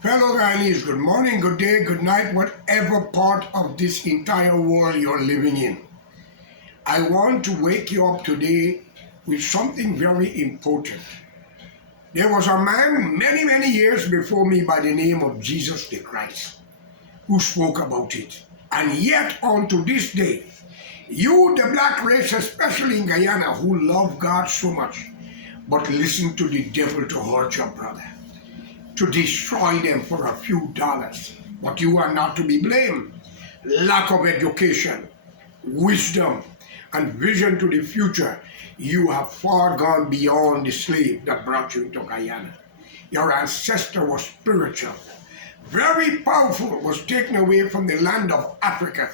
Fellow Guyanese, good morning, good day, good night, whatever part of this entire world you're living in. I want to wake you up today with something very important. There was a man many years before me by the name of Jesus the Christ who spoke about it. And yet, unto this day, you, the black race, especially in Guyana, who love God so much, but listen to the devil to hurt your brother, to destroy them for a few dollars. But you are not to be blamed. Lack of education, wisdom, and vision to the future. You have far gone beyond the slave that brought you into Guyana. Your ancestor was spiritual, very powerful, was taken away from the land of Africa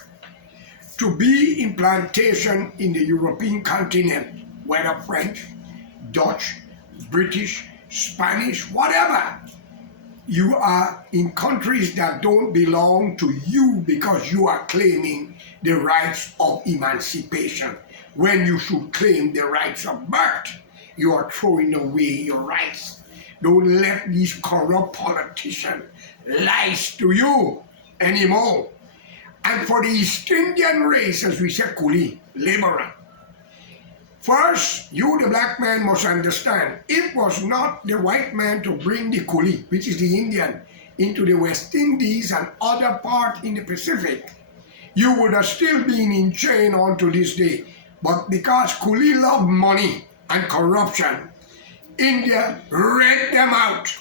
to be in plantation in the European continent, whether French, Dutch, British, Spanish, whatever. You are in countries that don't belong to you because you are claiming the rights of emancipation when you should claim the rights of birth. You are throwing away your rights. Don't let these corrupt politicians lie to you anymore. And for the East Indian race, as we say, coolie, laborer, first, you, the black man, must understand, it was not the white man to bring the coolie, which is the Indian, into the West Indies and other parts in the Pacific. You would have still been in chain on to this day. But because coolie love money and corruption, India read them out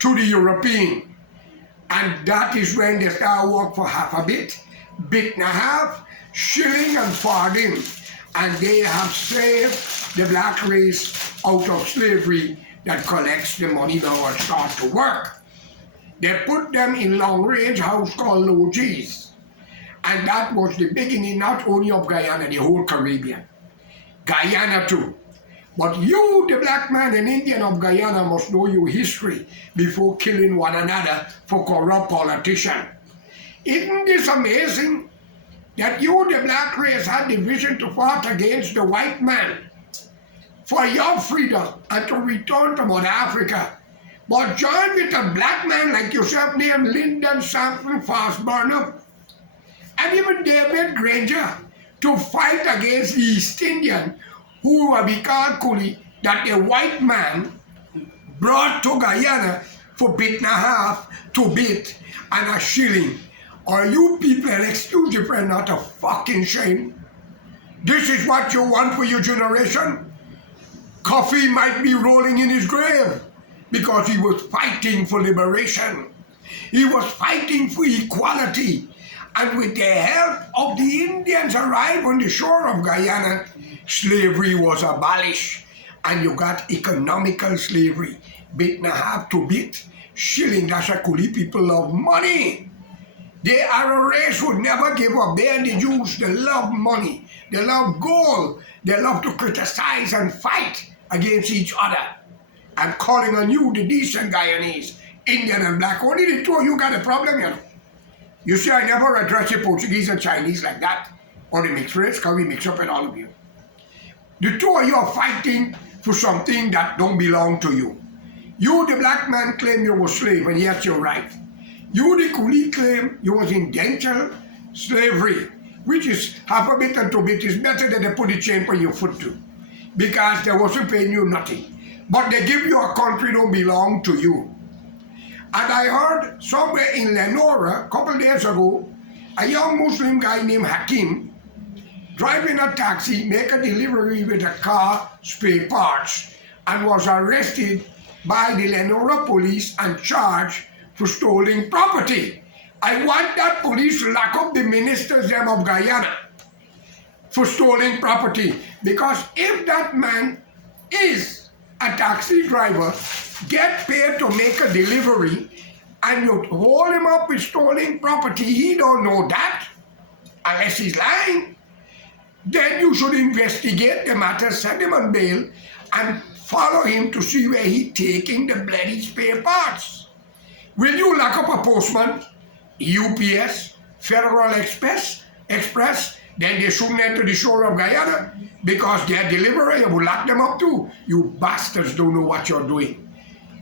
to the European. And that is when they start work for half a bit and a half, shilling and farthing. And they have saved the black race out of slavery that collects the money now and start to work. They put them in long-range house called logies. And that was the beginning not only of Guyana, the whole Caribbean. Guyana too. But you, the black man and Indian of Guyana, must know your history before killing one another for corrupt politicians. Isn't this amazing? That you, the black race, had the vision to fight against the white man for your freedom and to return to Mother Africa. But join with a black man like yourself named Lyndon Sampson Fastburner and even David Granger to fight against the East Indian who will be called coolie that the white man brought to Guyana for bit and a half to bit and a shilling. Are you people, excuse me, friend, not a fucking shame? This is what you want for your generation? Coffee might be rolling in his grave because he was fighting for liberation. He was fighting for equality. And with the help of the Indians arrived on the shore of Guyana, slavery was abolished. And you got economical slavery, bit and a half to bit. Shilling, that's why coolie people love money. They are a race who never give up. They are the Jews. They love money. They love gold. They love to criticize and fight against each other. I'm calling on you, the decent Guyanese, Indian and black. Only the two of you got a problem, you know. You see, I never address the Portuguese and Chinese like that, or the mixed race, because we mix up with all of you. The two of you are fighting for something that don't belong to you. You, the black man, claim you were slave, and yes, you're right. You, the coolie, claim you was indentured slavery, which is half a bit and two bit is better than they put a chain on your foot too, because they wasn't paying you nothing. But they give you a country don't belong to you. And I heard somewhere in Lenora, a couple days ago, a young Muslim guy named Hakim, driving a taxi, make a delivery with a car spare parts, and was arrested by the Lenora police and charged for stolen property. I want that police to lock up the ministers them of Guyana for stolen property. Because if that man is a taxi driver, get paid to make a delivery, and you hold him up with stolen property, he don't know that, unless he's lying, then you should investigate the matter, send him on bail, and follow him to see where he's taking the bloody spare parts. Will you lock up a postman, UPS, Federal Express, then they shouldn't enter the shore of Guyana because they're deliverer, you will lock them up too. You bastards don't know what you're doing.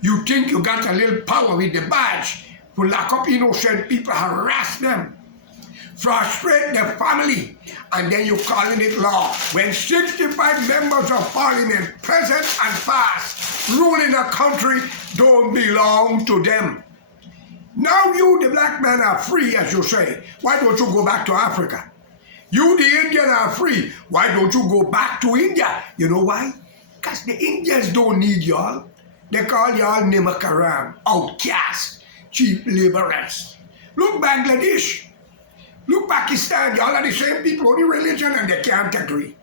You think you got a little power with the badge to lock up innocent people, harass them, frustrate their family, and then you're calling it law. When 65 members of parliament, present and past, ruling a country, don't belong to them. Now you, the black men, are free, as you say. Why don't you go back to Africa? You, the Indian, are free. Why don't you go back to India? You know why? Because the Indians don't need y'all. They call y'all Nimakaram, outcasts, cheap laborers. Look Bangladesh. Look Pakistan. Y'all are the same people, only religion, and they can't agree.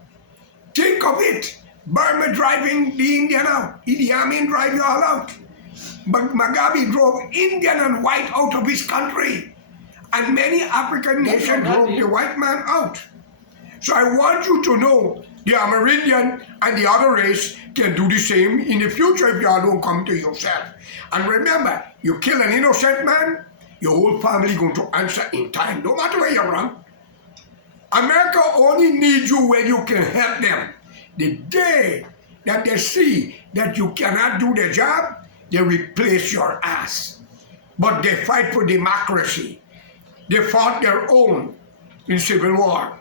Think of it. Burma driving the Indian out. Idi Amin drive y'all out. But Mugabe drove Indian and white out of his country. And many African nations drove the white man out. So I want you to know the Amerindian and the other race can do the same in the future if y'all don't come to yourself. And remember, you kill an innocent man, your whole family going to answer in time, no matter where you're from. America only needs you when you can help them. The day that they see that you cannot do the job, they replace your ass. But they fight for democracy. They fought their own in Civil War.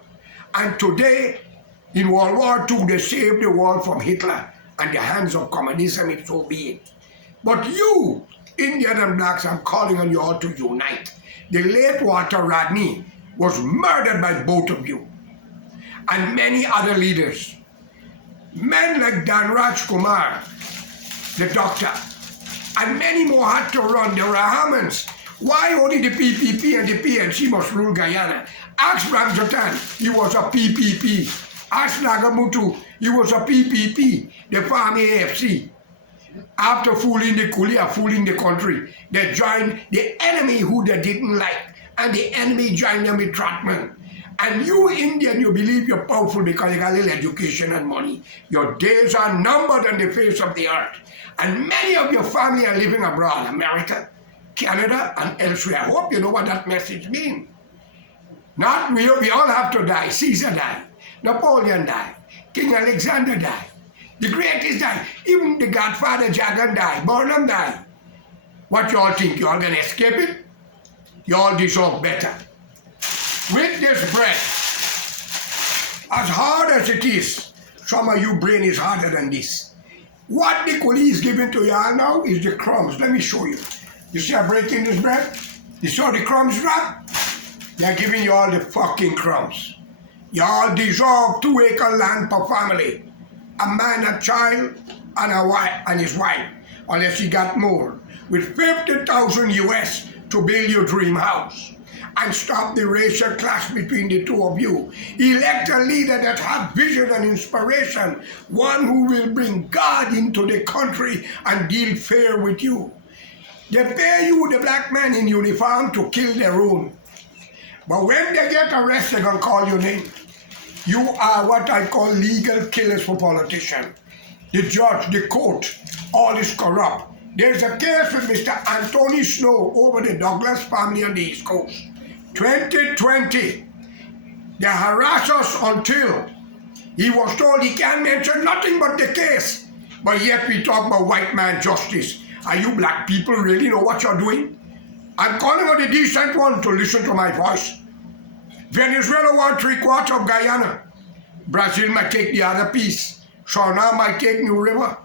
And today, in World War II, they saved the world from Hitler and the hands of communism, if so be it. But you, Indian and blacks, I'm calling on you all to unite. The late Walter Rodney was murdered by both of you and many other leaders. Men like Dhanraj Kumar, the doctor, and many more had to run. The Rahamans. Why only the PPP and the PNC must rule Guyana? Ask Ramjatan, he was a PPP. Ask Nagamutu, he was a PPP, the Farm AFC. After fooling the Kulia, fooling the country, they joined the enemy who they didn't like, and the enemy joined them with Trotman. And you Indian, you believe you're powerful because you got a little education and money. Your days are numbered on the face of the earth. And many of your family are living abroad, America, Canada, and elsewhere. I hope you know what that message means. Not we all have to die. Caesar died. Napoleon died. King Alexander died. The greatest died. Even the Godfather Jagan died. Burnham died. What y'all think? Y'all gonna escape it? Y'all deserve better. With this bread, as hard as it is, some of you brain is harder than this. What the police giving to y'all now is the crumbs. Let me show you. You see I breaking this bread? You saw the crumbs drop? They're giving you all the fucking crumbs. Y'all deserve 2-acre land per family. A man, a child, and a wife, and his wife, unless he got more. With 50,000 US to build your dream house. And stop the racial clash between the two of you. Elect a leader that has vision and inspiration. One who will bring God into the country and deal fair with you. They pay you, the black man in uniform, to kill their own. But when they get arrested, they're going to call your name. You are what I call legal killers for politicians. The judge, the court, all is corrupt. There's a case with Mr. Anthony Snow over the Douglas family on the East Coast. 2020, they harassed us until he was told he can't mention nothing but the case. But yet we talk about white man justice. Are you black people really know what you're doing? I'm calling on the decent one to listen to my voice. Venezuela wants 3/4 of Guyana. Brazil might take the other piece. Suriname might take New River.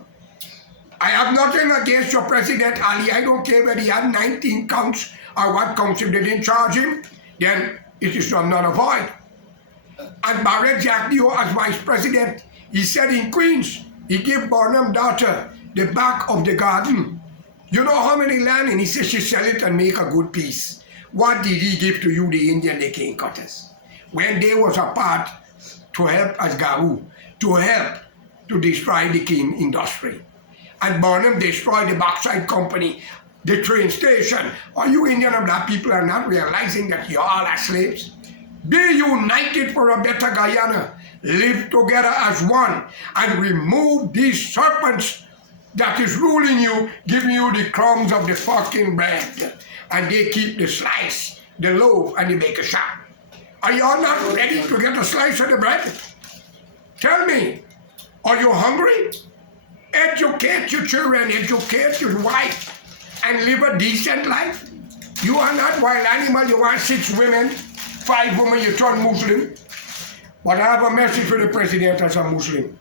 I have nothing against your President Ali. I don't care whether he had 19 counts or what counts. If they didn't charge him, then it is not a void. And Barrett Jack Dio as Vice President, he said in Queens, he gave Burnham's daughter the back of the garden. You know how many land? And he said she sell it and make a good piece. What did he give to you, the Indian, the king cutters? When they was apart to help as Garu, to help to destroy the king industry. And Burnham destroyed the bauxite company, the train station. Are you Indian and black people are not realizing that you all are slaves? Be united for a better Guyana. Live together as one and remove these serpents that is ruling you, giving you the crumbs of the fucking bread. And they keep the slice, the loaf, and they make a shop. Are you all not ready to get a slice of the bread? Tell me, are you hungry? Educate your children, educate your wife, and live a decent life. You are not wild animal. You want 6 women, 5 women, you turn Muslim. But I have a message for the president as a Muslim.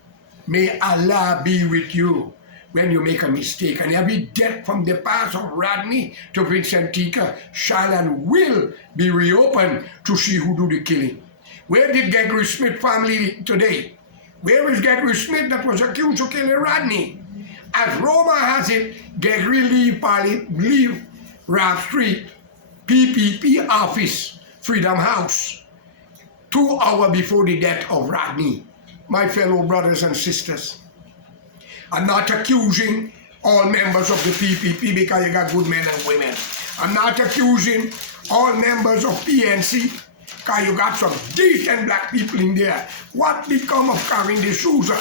May Allah be with you when you make a mistake. And every death from the past of Rodney to Vincent Tika shall and will be reopened to see who do the killing. Where did Gregory Smith family today? Where is Gregory Smith that was accused of killing Rodney? As Roma has it, Gregory leave Ralph Street, PPP office, Freedom House, 2 hours before the death of Rodney. My fellow brothers and sisters, I'm not accusing all members of the PPP because you got good men and women. I'm not accusing all members of PNC because you got some decent black people in there. What become of Karen D'Souza?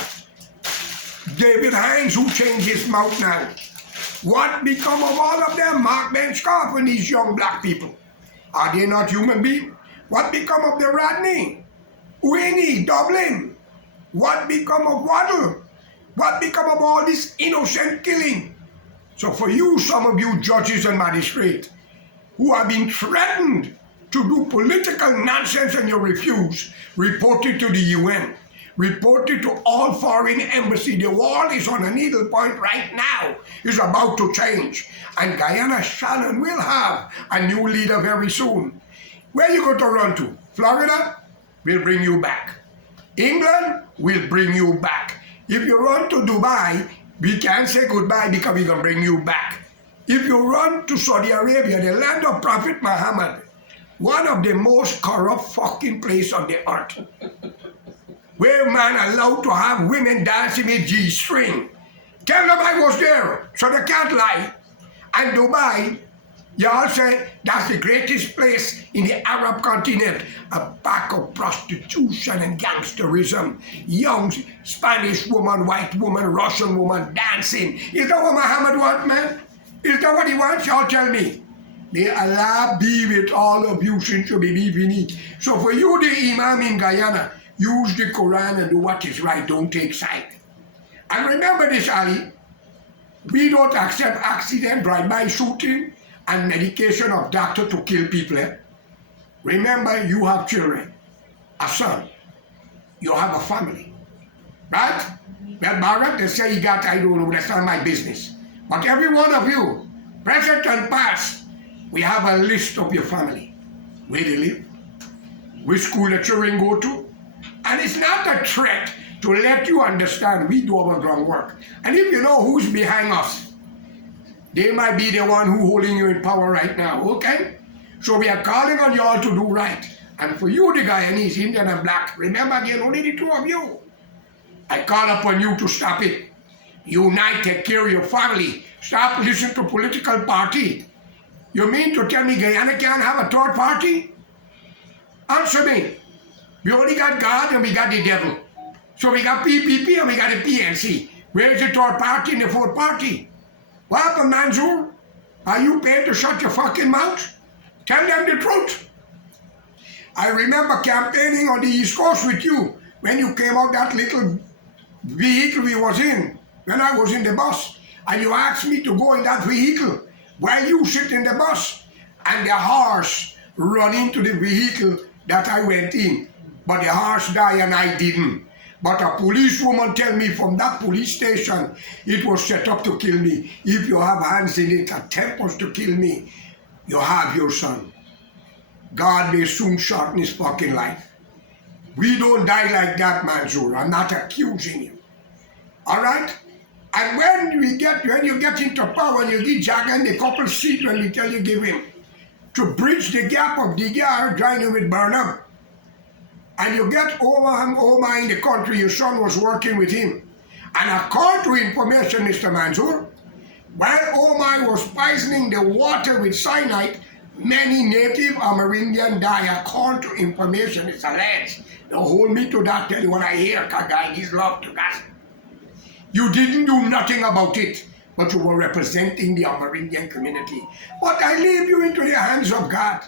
David Hines, who changed his mouth now? What become of all of them? Mark Benschkoff and these young black people? Are they not human beings? What become of the Rodney? Winnie, Dublin? What become of Waddle? What become of all this innocent killing? So for you, some of you judges and magistrates who have been threatened to do political nonsense and you refuse, report it to the UN. Report it to all foreign embassies. The world is on a needle point right now. It's about to change. And Guyana shall and will have a new leader very soon. Where you going to run to? Florida? We'll bring you back. England? We'll bring you back. If you run to Dubai, we can't say goodbye because we're going to bring you back. If you run to Saudi Arabia, the land of Prophet Muhammad, one of the most corrupt fucking place on the earth, where man allowed to have women dancing with G-string. Tell them I was there, so they can't lie. And Dubai, y'all say that's the greatest place in the Arab continent, a pack of prostitution and gangsterism. Young Spanish woman, white woman, Russian woman dancing. Is that what Muhammad wants, man? Is that what he wants? Y'all tell me. May Allah be with all of you since you believe in it. So for you, the Imam in Guyana, use the Quran and do what is right. Don't take side. And remember this, Ali. We don't accept accident, drive-by shooting, and medication of doctor to kill people. Remember, you have children, a son. You have a family. Right? Well, Bharat, they say you got, I don't know, that's not my business. But every one of you, present and past, we have a list of your family. Where they live, which school the children go to. And it's not a threat to let you understand we do our groundwork. And if you know who's behind us, they might be the one who holding you in power right now, okay? So we are calling on you all to do right. And for you, the Guyanese, Indian and black, remember again, only the 2 of you. I call upon you to stop it. Unite, take care of your family. Stop listening to political party. You mean to tell me Guyana can't have a 3rd party? Answer me. We only got God and we got the devil. So we got PPP and we got the PNC. Where is the 3rd party and the 4th party? What happened, Mansour? Are you paid to shut your fucking mouth? Tell them the truth. I remember campaigning on the East Coast with you when you came out that little vehicle we was in, when I was in the bus. And you asked me to go in that vehicle while you sit in the bus. And the horse run into the vehicle that I went in. But the horse died and I didn't. But a policewoman tell me from that police station, it was set up to kill me. If you have hands in it, attempts to kill me, you have your son. God may soon shorten his fucking life. We don't die like that, Mansour. I'm not accusing you. All right? And when you get into power and you give Jagan the couple seat when we tell you give him, to bridge the gap of Digar, join him with Burnham. And you get Omar in the country, your son was working with him. And according to information, Mr. Mansour, while Omar was poisoning the water with cyanide, many native Amerindian die. According to information, it's alleged. Don't hold me to that, tell you what I hear, because God is love to gossip. You didn't do nothing about it, but you were representing the Amerindian community. But I leave you into the hands of God.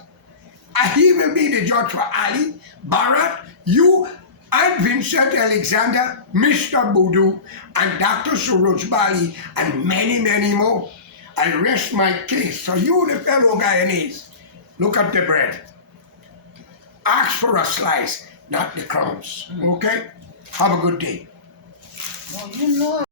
And he will be the judge for Ali, Bharat, you, I'm Vincent Alexander, Mr. Boodoo, and Dr. Soros Bali, and many, many more. I rest my case. So you, the fellow Guyanese, look at the bread. Ask for a slice, not the crumbs. Okay? Have a good day. Well, you know